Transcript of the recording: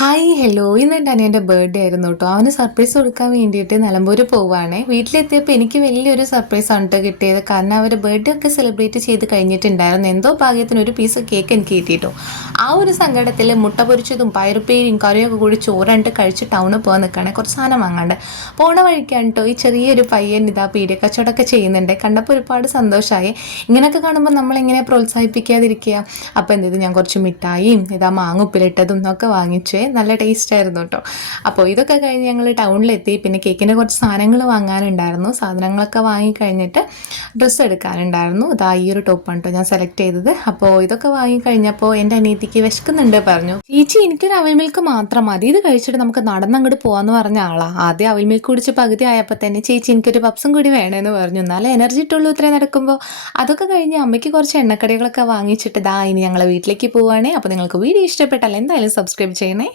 Hi hello ഇന്ന് എൻ്റെ അനിയൻ്റെ ബർത്ത്ഡേ ആയിരുന്നു കേട്ടോ. അവന് സർപ്രൈസ് കൊടുക്കാൻ വേണ്ടിയിട്ട് നിലമ്പൂർ പോവുകയാണേ. വീട്ടിലെത്തിയപ്പോൾ എനിക്ക് വലിയൊരു സർപ്രൈസ് ആണ് കേട്ടോ കിട്ടിയത്. കാരണം അവർ ബർത്ത്ഡേ ഒക്കെ സെലിബ്രേറ്റ് ചെയ്ത് കഴിഞ്ഞിട്ടുണ്ടായിരുന്നു. എന്തോ ഭാഗ്യത്തിന് ഒരു പീസ് കേക്ക് എനിക്ക് കിട്ടിയിട്ടോ. ആ ഒരു സങ്കടത്തിൽ മുട്ട പൊരിച്ചതും പയറുപ്പേരിയും കറിയൊക്കെ കൂടി ചോറിട്ട് കഴിച്ച് ടൗണിൽ പോകാൻ നിൽക്കുകയാണെങ്കിൽ കുറച്ച് സാധനം വാങ്ങാണ്ട് പോണ വഴിക്കാണ് കേട്ടോ ഈ ചെറിയൊരു പയ്യൻ ഇതാ പീഡിയ കച്ചവടമൊക്കെ ചെയ്യുന്നുണ്ട്. കണ്ടപ്പോൾ ഒരുപാട് സന്തോഷമായി. ഇങ്ങനെയൊക്കെ കാണുമ്പോൾ നമ്മളെങ്ങനെ പ്രോത്സാഹിപ്പിക്കാതിരിക്കുക. അപ്പോൾ എന്ത് ചെയ്തു, ഞാൻ കുറച്ച് മിഠായിയും ഇതാ മാങ്ങ ഉപ്പിലിട്ടതും ഒക്കെ വാങ്ങിച്ചേ. നല്ല ടേസ്റ്റ് ആയിരുന്നു കേട്ടോ. അപ്പോൾ ഇതൊക്കെ കഴിഞ്ഞ് ഞങ്ങൾ ടൗണിലെത്തി. പിന്നെ കേക്കിൻ്റെ കുറച്ച് സാധനങ്ങൾ വാങ്ങാനുണ്ടായിരുന്നു. സാധനങ്ങളൊക്കെ വാങ്ങിക്കഴിഞ്ഞിട്ട് ഡ്രസ്സ് എടുക്കാനുണ്ടായിരുന്നു. ഇതാ ഈ ഒരു ടോപ്പാണ് കേട്ടോ ഞാൻ സെലക്ട് ചെയ്തത്. അപ്പോൾ ഇതൊക്കെ വാങ്ങിക്കഴിഞ്ഞപ്പോൾ എൻ്റെ അനിയത്തിക്ക് വിശക്കുന്നുണ്ട് പറഞ്ഞു. ചേച്ചി എനിക്കൊരു അവിൽ മിൽക്ക് മാത്രം മതി, ഇത് കഴിച്ചിട്ട് നമുക്ക് നടന്നങ്ങോട്ട് പോകാമെന്ന് പറഞ്ഞ ആളാണ്. ആദ്യം അവിൽ മിൽക്ക് കുടിച്ച് പകുതി ആയപ്പോൾ തന്നെ ചേച്ചി എനിക്കൊരു പപ്സും കൂടി വേണമെന്ന് പറഞ്ഞു. എന്നാലും എനർജി ഇട്ടുള്ളൂ ഇത്രയും നടക്കുമ്പോൾ. അതൊക്കെ കഴിഞ്ഞ് അമ്മയ്ക്ക് കുറച്ച് എണ്ണക്കടികളൊക്കെ വാങ്ങിച്ചിട്ട് ഇനി ഞങ്ങൾ വീട്ടിലേക്ക് പോവുകയാണേ. അപ്പോൾ നിങ്ങൾക്ക് വീഡിയോ ഇഷ്ടപ്പെട്ടാൽ എന്തായാലും സബ്സ്ക്രൈബ് ചെയ്യണേ.